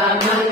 Amen.